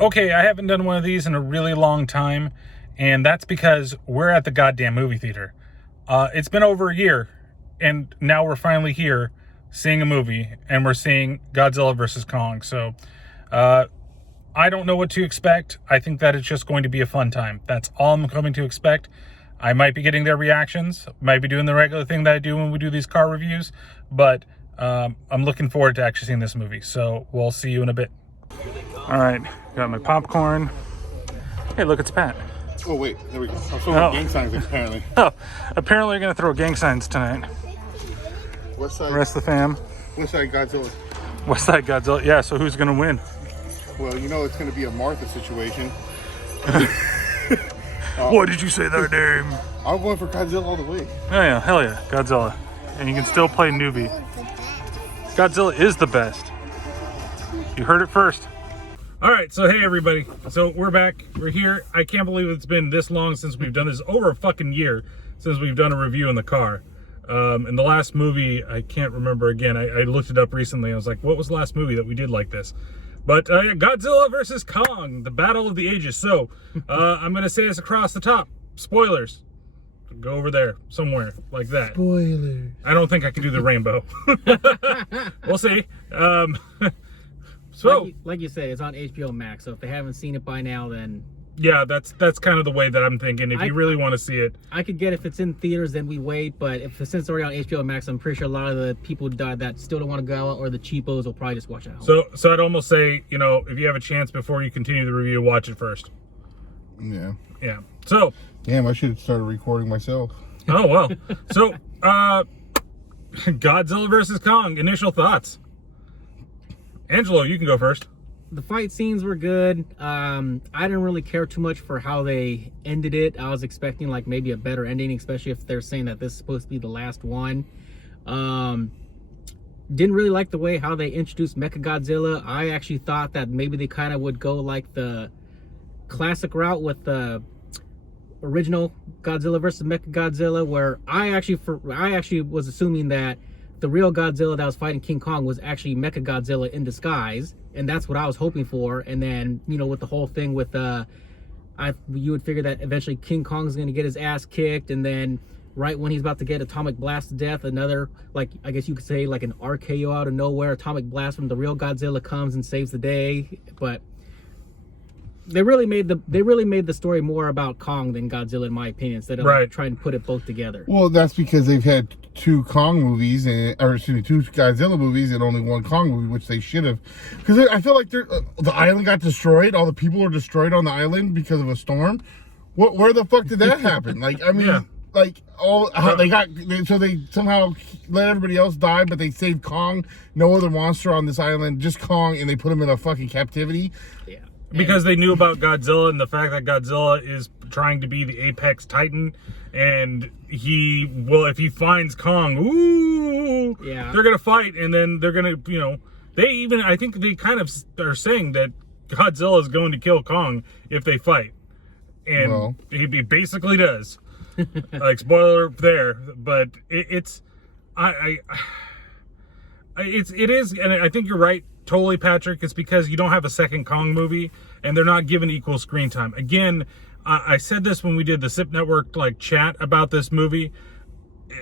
Okay, I haven't done one of these in a really long time, and that's because we're at the goddamn movie theater. It's been over a year, and now we're finally here seeing a movie, and we're seeing Godzilla vs. Kong. So, I don't know what to expect. I think that it's just going to be a fun time. That's all I'm coming to expect. I might be getting their reactions, might be doing the regular thing that I do when we do these car reviews, but I'm looking forward to actually seeing this movie. So we'll see you in a bit. All right, got my popcorn. Hey, look, it's Pat. Oh, wait, there we go. I'm throwing gang signs, apparently. Oh, apparently you're going to throw gang signs tonight. West Side. The rest of the fam. West Side Godzilla. West Side Godzilla. Yeah, so who's going to win? Well, you know it's going to be a Martha situation. Why did you say that name? I'm going for Godzilla all the way. Oh yeah, hell yeah, Godzilla. And you can still play newbie. Godzilla is the best. You heard it first. All right, so hey everybody. So we're back, we're here. I can't believe it's been this long since we've done this, over a fucking year since we've done a review in the car. And the last movie, I can't remember again. I looked it up recently. I was like, what was the last movie that we did like this? But yeah, Godzilla vs. Kong, the battle of the ages. So I'm going to say this across the top. Spoilers. Go over there, somewhere like that. Spoilers. I don't think I can do the rainbow. We'll see. So, like you said, it's on HBO Max. So if they haven't seen it by now, then yeah, that's kind of the way that I'm thinking. If you really want to see it, I could get if it's in theaters, then we wait. But since it's already on HBO Max, I'm pretty sure a lot of the people that still don't want to go out, or the cheapos, will probably just watch it at home. So I'd almost say, you know, if you have a chance before you continue the review, watch it first. Yeah. Yeah. So. Damn, I should have started recording myself. Oh well. So, Godzilla vs. Kong. Initial thoughts. Angelo, you can go first. The fight scenes were good. I didn't really care too much for how they ended it. I was expecting like maybe a better ending, especially if they're saying that this is supposed to be the last one. Didn't really like the way how they introduced Mechagodzilla. I actually thought that maybe they kind of would go like the classic route with the original Godzilla versus Mechagodzilla, where I actually was assuming that the real Godzilla that was fighting King Kong was actually Mechagodzilla in disguise, and that's what I was hoping for. And then, you know, with the whole thing with you would figure that eventually King Kong's going to get his ass kicked, and then right when he's about to get atomic blast to death, another, like, I guess you could say like an RKO out of nowhere, atomic blast from the real Godzilla comes and saves the day. But they really made the story more about Kong than Godzilla, in my opinion, instead of like trying to put it both together. Well, that's because they've had two Kong movies, two Godzilla movies and only one Kong movie, which they should have. Because I feel like the island got destroyed. All the people were destroyed on the island because of a storm. Where the fuck did that happen? Like, I mean, like they somehow let everybody else die, but they saved Kong. No other monster on this island, just Kong, and they put him in a fucking captivity. Yeah. Because they knew about Godzilla and the fact that Godzilla is trying to be the apex titan, and if he finds Kong, they're gonna fight, and then they're gonna, you know, I think they kind of are saying that Godzilla is going to kill Kong if they fight, and he basically does. Like, spoiler there, but it is, and I think you're right. Totally, Patrick. It's because you don't have a second Kong movie, and they're not given equal screen time. Again, I said this when we did the SIPNetwork like chat about this movie.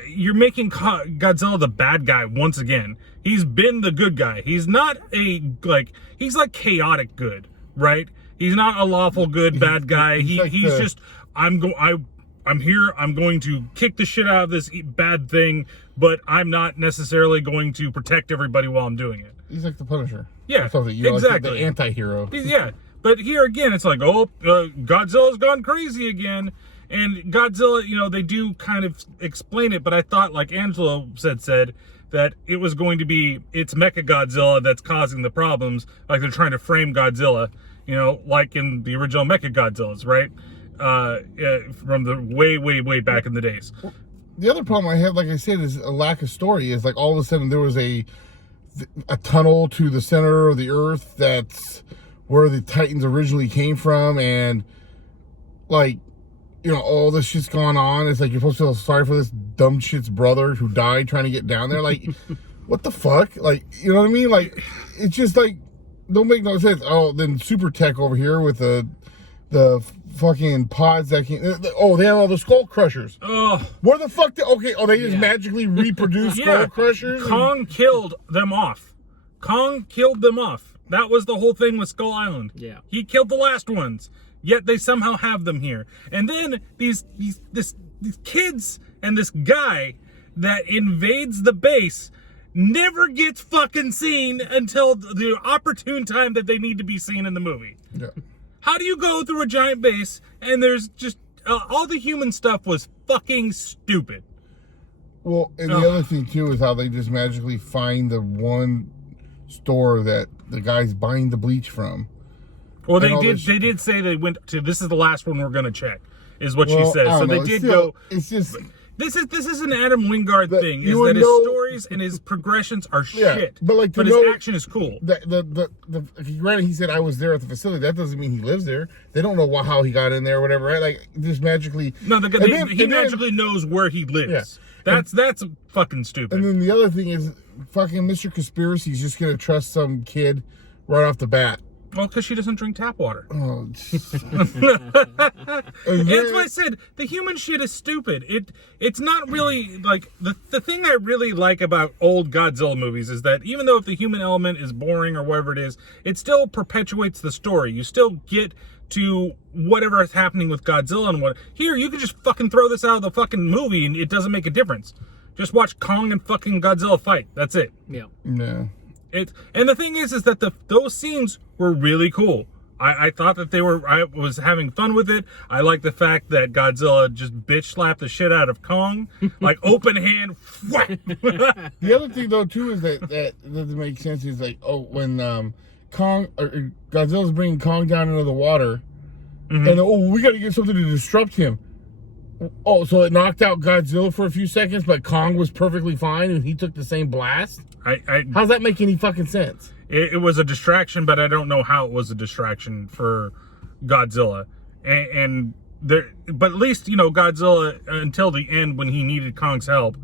You're making Godzilla the bad guy once again. He's been the good guy. He's not he's like chaotic good, right? He's not a lawful good bad guy. He's just I'm here. I'm going to kick the shit out of this bad thing, but I'm not necessarily going to protect everybody while I'm doing it. He's like the Punisher. Yeah, exactly. Like the anti-hero. Yeah, but here again, it's like, Godzilla's gone crazy again. And Godzilla, you know, they do kind of explain it, but I thought, like Angelo said that it was going to be, it's Mechagodzilla that's causing the problems. Like, they're trying to frame Godzilla, you know, like in the original Mechagodzillas, right? From the way back in the days. The other problem I have, like I said, is a lack of story. Is like all of a sudden there was a tunnel to the center of the earth that's where the Titans originally came from, and like, you know, all this shit's gone on. It's like you're supposed to feel sorry for this dumb shit's brother who died trying to get down there. Like, what the fuck? Like, you know what I mean? Like, it's just like, don't make no sense. Oh, then super tech over here with the fucking pods that can. They have all the skull crushers. Oh, Where the fuck? They just magically reproduce skull crushers. Kong killed them off. Kong killed them off. That was the whole thing with Skull Island. Yeah. He killed the last ones. Yet they somehow have them here. And then these kids and this guy that invades the base never gets fucking seen until the opportune time that they need to be seen in the movie. Yeah. How do you go through a giant base and there's just all the human stuff was fucking stupid. Well, and the other thing too is how they just magically find the one store that the guy's buying the bleach from. Well, they did say they went to, this is the last one we're going to check, is what she says. So they did go. It's just. This is an Adam Wingard thing, is that his stories and his progressions are shit. But his action is cool. Granted, he said I was there at the facility. That doesn't mean he lives there. They don't know how he got in there or whatever, right? Like, just magically. No, he magically knows where he lives. Yeah. That's fucking stupid. And then the other thing is, fucking Mr. Conspiracy's just gonna trust some kid right off the bat. Well, because she doesn't drink tap water. Oh, That's why I said the human shit is stupid. It's not really like the thing I really like about old Godzilla movies is that even though if the human element is boring or whatever it is, it still perpetuates the story. You still get to whatever is happening with Godzilla and what. Here, you can just fucking throw this out of the fucking movie and it doesn't make a difference. Just watch Kong and fucking Godzilla fight. That's it. Yeah. Yeah. And the thing is that those scenes were really cool. I thought that I was having fun with it. I like the fact that Godzilla just bitch slapped the shit out of Kong, like open hand. The other thing though too is that doesn't make sense. Is like, when Godzilla's bringing Kong down into the water, and we got to get something to disrupt him. Oh, so it knocked out Godzilla for a few seconds, but Kong was perfectly fine and he took the same blast? How's that make any fucking sense? It was a distraction, but I don't know how it was a distraction for Godzilla. But at least, Godzilla, until the end when he needed Kong's help,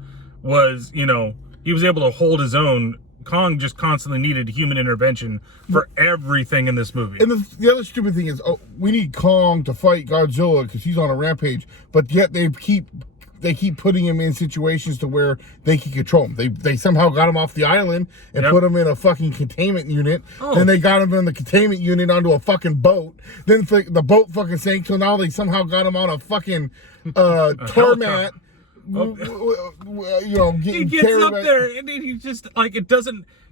was, he was able to hold his own. Kong just constantly needed human intervention for everything in this movie. And the other stupid thing is, we need Kong to fight Godzilla because he's on a rampage, but yet they keep putting him in situations to where they can control him. They somehow got him off the island and put him in a fucking containment unit. Then they got him in the containment unit onto a fucking boat. Then the boat fucking sank, so now they somehow got him on a fucking tarmac. He gets up there and he just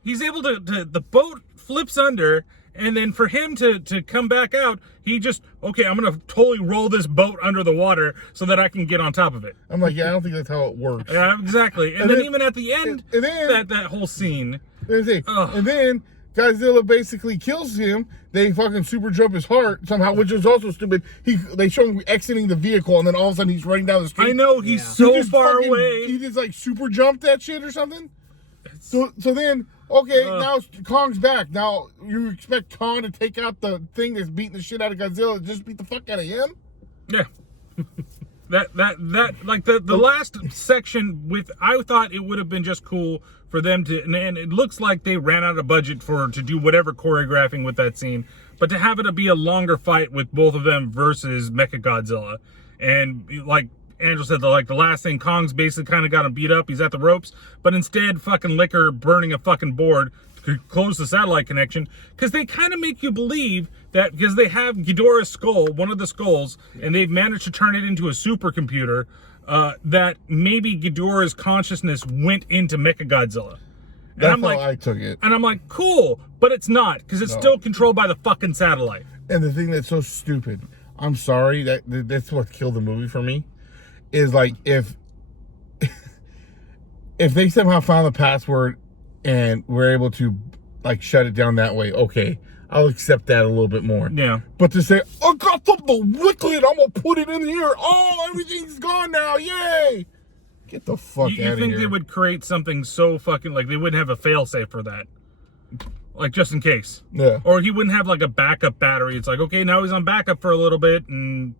he's able to the boat flips under, and then for him to come back out, he just, I'm gonna totally roll this boat under the water so that I can get on top of it. I'm like, I don't think that's how it works. Yeah, exactly. And then even at the end, that whole scene. And then Godzilla basically kills him. They fucking super jump his heart somehow, which is also stupid. They show him exiting the vehicle, and then all of a sudden he's running down the street. I know, he's so far away. He just super jumped that shit or something. So then, now Kong's back. Now you expect Kong to take out the thing that's beating the shit out of Godzilla and just beat the fuck out of him? Yeah. The last section I thought it would have been just cool for them to, and it looks like they ran out of budget to do whatever choreographing with that scene, but to have it be a longer fight with both of them versus Mechagodzilla. And like Angelo said, the last thing, Kong's basically kind of got him beat up. He's at the ropes, but instead fucking Liquor burning a fucking board to close the satellite connection, because they kind of make you believe that because they have Ghidorah's skull, one of the skulls, and they've managed to turn it into a supercomputer, that maybe Ghidorah's consciousness went into Mechagodzilla. That's how I took it. And I'm like, cool, but it's not, because it's still controlled by the fucking satellite. And the thing that's so stupid, I'm sorry, that's what killed the movie for me, is like if they somehow found the password and were able to shut it down that way, okay, I'll accept that a little bit more. Yeah. But to say, I got the liquid, I'm gonna put it in here. Oh, everything's gone now, yay! Get the fuck out of here. You think they would create something so fucking, they wouldn't have a failsafe for that? Just in case. Yeah. Or he wouldn't have a backup battery. It's okay, now he's on backup for a little bit, and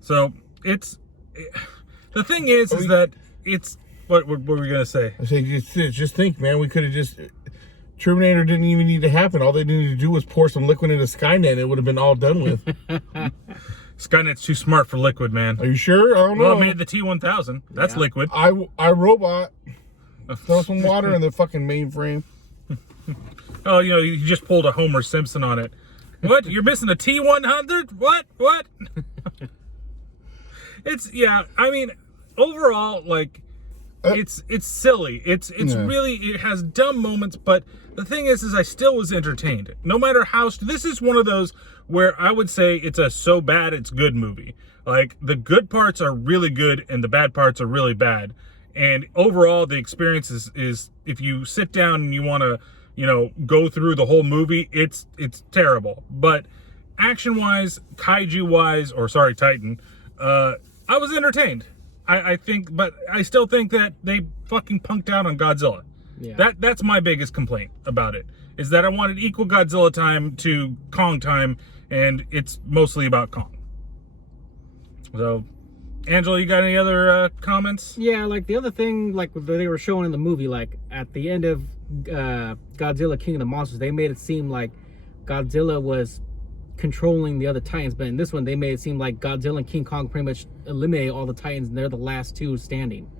so the thing is that it's, what were we gonna say? I say, just think, man, we could have just Terminator didn't even need to happen. All they needed to do was pour some liquid into Skynet. It would have been all done with. Skynet's too smart for liquid, man. Are you sure? I don't know. Well, it made the T-1000. That's liquid. I Robot. Throw some water in the fucking mainframe. Oh, you just pulled a Homer Simpson on it. What? You're missing a T-100? What? I mean, overall, like, it's silly. It's really, it has dumb moments, but the thing is I still was entertained. No matter how, this is one of those where I would say it's a so bad it's good movie. Like, the good parts are really good and the bad parts are really bad. And overall, the experience is if you sit down and you want to, go through the whole movie, it's terrible. But action-wise, kaiju-wise, Titan, I was entertained. I think, but I still think that they fucking punked out on Godzilla. Yeah. That's my biggest complaint about it, is that I wanted equal Godzilla time to Kong time, and it's mostly about Kong. So, Angelo, you got any other comments? Yeah, like the other thing, like they were showing in the movie, like at the end of Godzilla King of the Monsters, they made it seem like Godzilla was controlling the other Titans, but in this one they made it seem like Godzilla and King Kong pretty much eliminate all the Titans and they're the last two standing.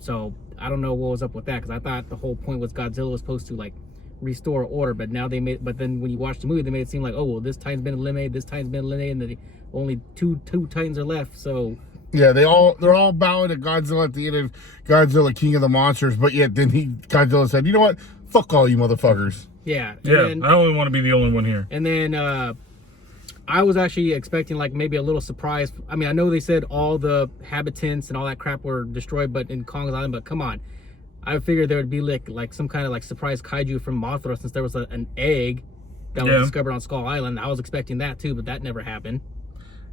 So I don't know what was up with that, because I thought the whole point was Godzilla was supposed to like restore order, but then when you watch the movie they made it seem like, oh well, this Titan's been eliminated, and the only two Titans are left. So yeah, they're all bowing to Godzilla at the end of Godzilla King of the Monsters, but yet then Godzilla said, you know what, fuck all you motherfuckers. Yeah. Then, I only want to be the only one here. And then I was actually expecting like maybe a little surprise. I mean, I know they said all the habitants and all that crap were destroyed, but in Kong's Island, but come on. I figured there would be like some kind of like surprise kaiju from Mothra, since there was an egg that was discovered on Skull Island. I was expecting that too, but that never happened.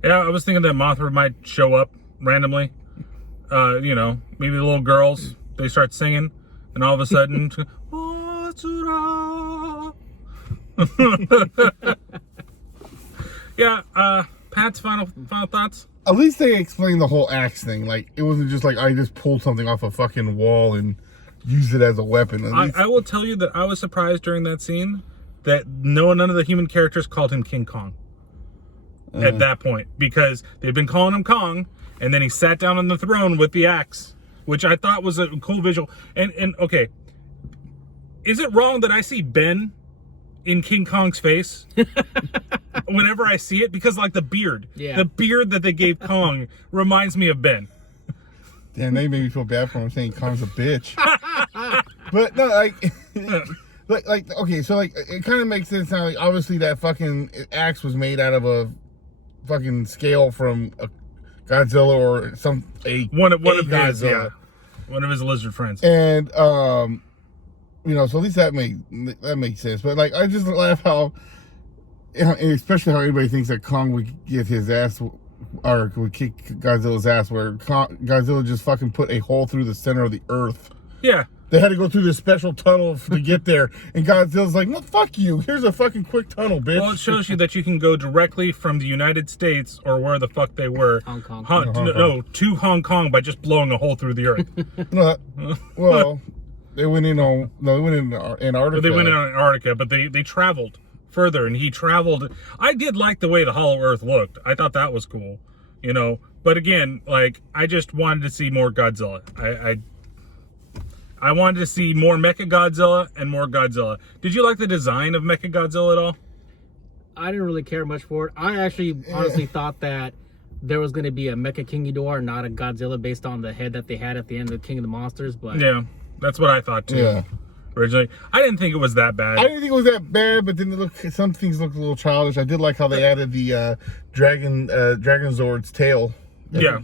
Yeah, I was thinking that Mothra might show up randomly. Maybe the little girls, they start singing, and all of a sudden, yeah. Pat's final thoughts. At least they explained the whole axe thing. Like, it wasn't just like I just pulled something off a fucking wall and used it as a weapon. I will tell you that I was surprised during that scene that none of the human characters called him King Kong at that point, because they've been calling him Kong, and then he sat down on the throne with the axe, which I thought was a cool visual. And okay, is it wrong that I see Ben in King Kong's face whenever I see it? Because like the beard that they gave Kong reminds me of Ben. Damn, they made me feel bad for him saying Kong's a bitch. But no, like okay, so like it kind of makes sense now. Like, obviously that fucking axe was made out of a fucking scale from a Godzilla or one of Godzilla. One of his lizard friends. And so at least that makes sense. But like, I just laugh how, especially how everybody thinks that Kong would get his ass, or would kick Godzilla's ass, where Godzilla just fucking put a hole through the center of the earth. Yeah. They had to go through this special tunnel to get there, and Godzilla's like, "No, fuck you. Here's a fucking quick tunnel, bitch." Well, it shows you that you can go directly from the United States, or where the fuck they were, Hong Kong. To Hong Kong by just blowing a hole through the earth. Well, they went in Antarctica. They went in Antarctica, but they traveled further, and he traveled. I did like the way the Hollow Earth looked. I thought that was cool, But again, like, I just wanted to see more Godzilla. I wanted to see more Mechagodzilla and more Godzilla. Did you like the design of Mechagodzilla at all? I didn't really care much for it. I actually honestly thought that there was going to be a Mecha King Ghidorah, not a Godzilla, based on the head that they had at the end of King of the Monsters. But yeah, that's what I thought too. Yeah. Originally, I didn't think it was that bad. I didn't think it was that bad, but then some things looked a little childish. I did like how they added the Dragon Zord's tail. Yeah.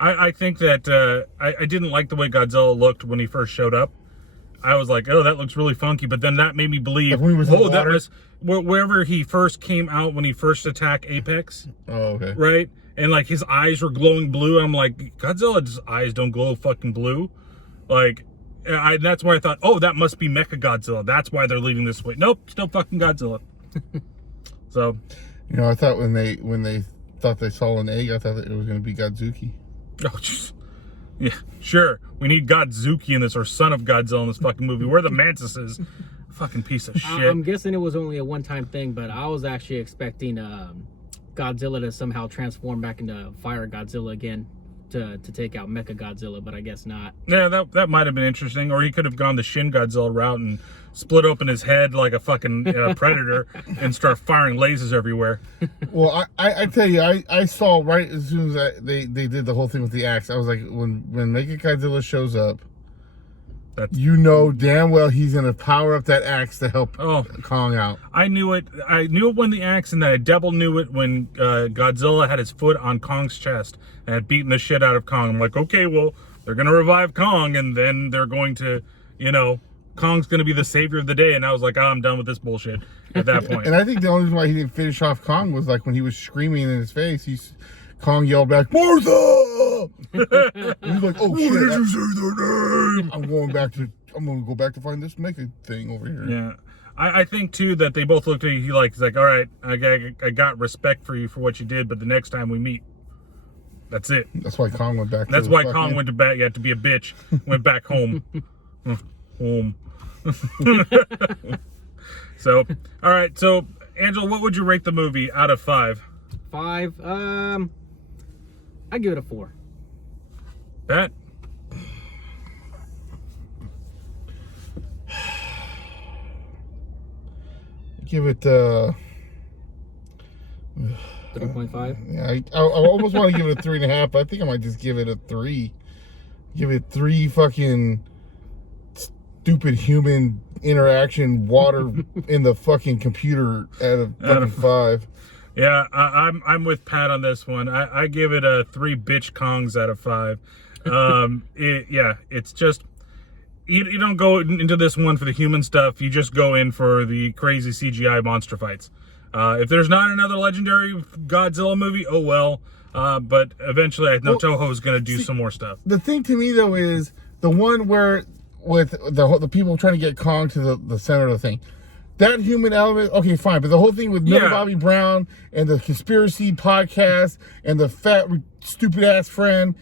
I think that I didn't like the way Godzilla looked when he first showed up. I was like, oh, that looks really funky. But then that made me believe, like when he was in the that water? was wherever he first came out, when he first attacked Apex. Oh, okay. Right? And like his eyes were glowing blue. I'm like, Godzilla's eyes don't glow fucking blue. Like, that's where I thought, oh, that must be Mechagodzilla. That's why they're leaving this way. Nope, still fucking Godzilla. So, I thought when they thought they saw an egg, I thought that it was going to be Godzuki. Oh, just, yeah, sure. We need Godzuki in this, or son of Godzilla in this fucking movie. Where are the mantises? Fucking piece of shit. I'm guessing it was only a one-time thing, but I was actually expecting Godzilla to somehow transform back into Fire Godzilla again to take out Mecha Godzilla, but I guess not. Yeah, that might have been interesting. Or he could have gone the Shin Godzilla route and split open his head like a fucking predator and start firing lasers everywhere. Well, I tell you, I saw right as soon as they did the whole thing with the axe, I was like, when Mecha Godzilla shows up, you know damn well he's gonna power up that axe to help Kong out. I knew it. I knew it when the axe, and then I double knew it when Godzilla had his foot on Kong's chest and had beaten the shit out of Kong. I'm like, okay, well, they're gonna revive Kong, and then they're going to, Kong's gonna be the savior of the day. And I was like, I'm done with this bullshit at that point. And I think the only reason why he didn't finish off Kong was like when he was screaming in his face, Kong yelled back, Martha! And he's like, oh shit. Why did you say their name? I'm gonna go back to find this Mecha thing over here. Yeah. I think too that they both looked at you he's like, all right, I got respect for you for what you did, but the next time we meet, that's it. That's why Kong went back. That's why Kong went to back. You had to be a bitch. Went back home. Home. So, all right. So, Angelo, what would you rate the movie out of 5? 5. I give it a 4. Pat? Give it 3.5. Yeah, I almost want to give it a 3.5, but I think I might just give it a 3. Give it 3 fucking stupid human interaction water in the fucking computer out of fucking 5. Yeah, I'm with Pat on this one. I give it a 3 bitch Kongs out of 5. It's just you don't go into this one for the human stuff. You just go in for the crazy CGI monster fights. If there's not another legendary Godzilla movie, oh well. But eventually, I know Toho's going to do some more stuff. The thing to me though is the one where with the people trying to get Kong to the center of the thing. That human element, okay, fine. But the whole thing with Millie Bobby Brown and the conspiracy podcast and the fat, stupid ass friend.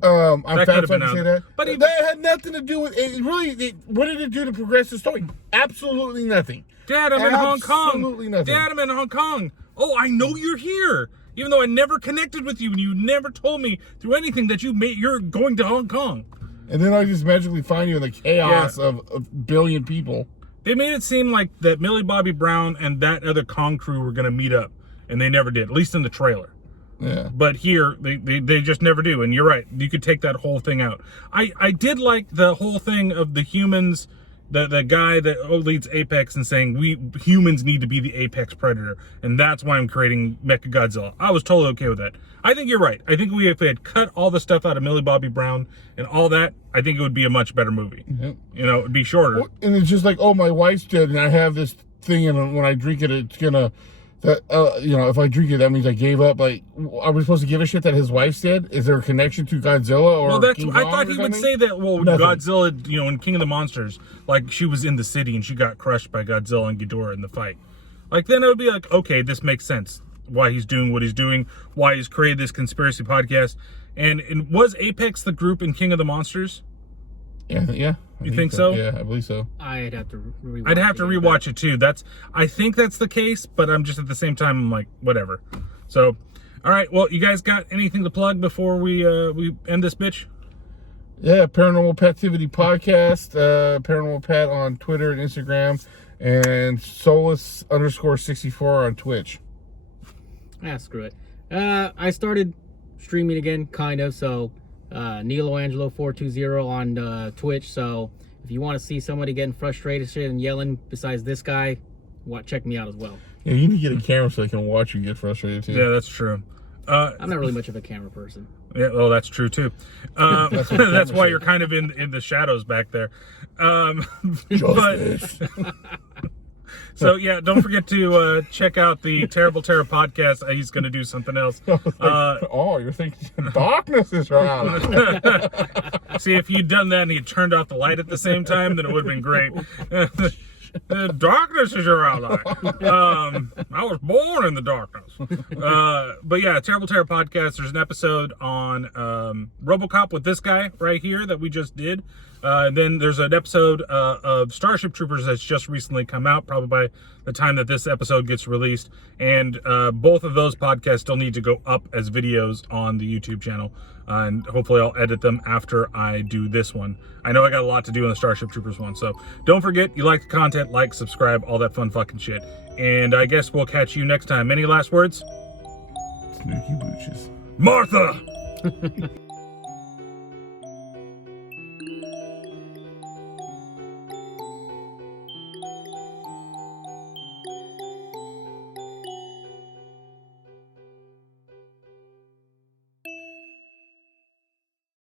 I'm fat, so I can say that. But that had nothing to do with it. Really, what did it do to progress the story? Absolutely nothing. Dad, I'm in Hong Kong. Absolutely nothing. Dad, I'm in Hong Kong. Oh, I know you're here. Even though I never connected with you and you never told me through anything that you're going to Hong Kong. And then I just magically find you in the chaos of a billion people. They made it seem like that Millie Bobby Brown and that other Kong crew were going to meet up, and they never did, at least in the trailer. Yeah. But here, they just never do, and you're right. You could take that whole thing out. I did like the whole thing of the humans, the guy that leads Apex and saying, we humans need to be the apex predator, and that's why I'm creating Mechagodzilla. I was totally okay with that. I think you're right. I think if we had cut all the stuff out of Millie Bobby Brown and all that, I think it would be a much better movie. Yep. It'd be shorter. And it's just like, oh, my wife's dead, and I have this thing, and when I drink it, it's gonna, if I drink it, that means I gave up. Like, are we supposed to give a shit that his wife's dead? Is there a connection to Godzilla or King I Kong thought or he would something? say that. Well, Nothing. Godzilla, in King of the Monsters, like she was in the city and she got crushed by Godzilla and Ghidorah in the fight. Like then it would be like, okay, this makes sense. Why he's doing what he's doing, why he's created this conspiracy podcast. And was Apex the group in King of the Monsters? Yeah. You think so? Yeah, I believe so. I'd have to rewatch I'd have to rewatch it too. I think that's the case, but I'm just at the same time, I'm like, whatever. So, all right. Well, you guys got anything to plug before we end this bitch? Yeah, Paranormal Pativity Podcast, Paranormal Pat on Twitter and Instagram, and Solus_64 on Twitch. Screw it. I started streaming again, kind of, so Nilo Angelo 420 on Twitch, so if you want to see somebody getting frustrated and yelling besides this guy, check me out as well. Yeah, you need to get a camera so they can watch you get frustrated too. Yeah, that's true. I'm not really much of a camera person. Yeah, well, that's true too. That's why you're kind of in the shadows back there. So yeah, don't forget to check out the Terrible Terror podcast. He's going to do something else. You're thinking darkness is around. See, if you'd done that and you turned off the light at the same time, then it would have been great. The darkness is your ally. I was born in the darkness. But yeah, Terrible Terror Podcast. There's an episode on RoboCop with this guy right here that we just did. And then there's an episode of Starship Troopers that's just recently come out, probably by the time that this episode gets released. And both of those podcasts still need to go up as videos on the YouTube channel. And hopefully I'll edit them after I do this one. I know I got a lot to do on the Starship Troopers one. So don't forget, you like the content, like, subscribe, all that fun fucking shit. And I guess we'll catch you next time. Any last words? Snooky booches. Martha!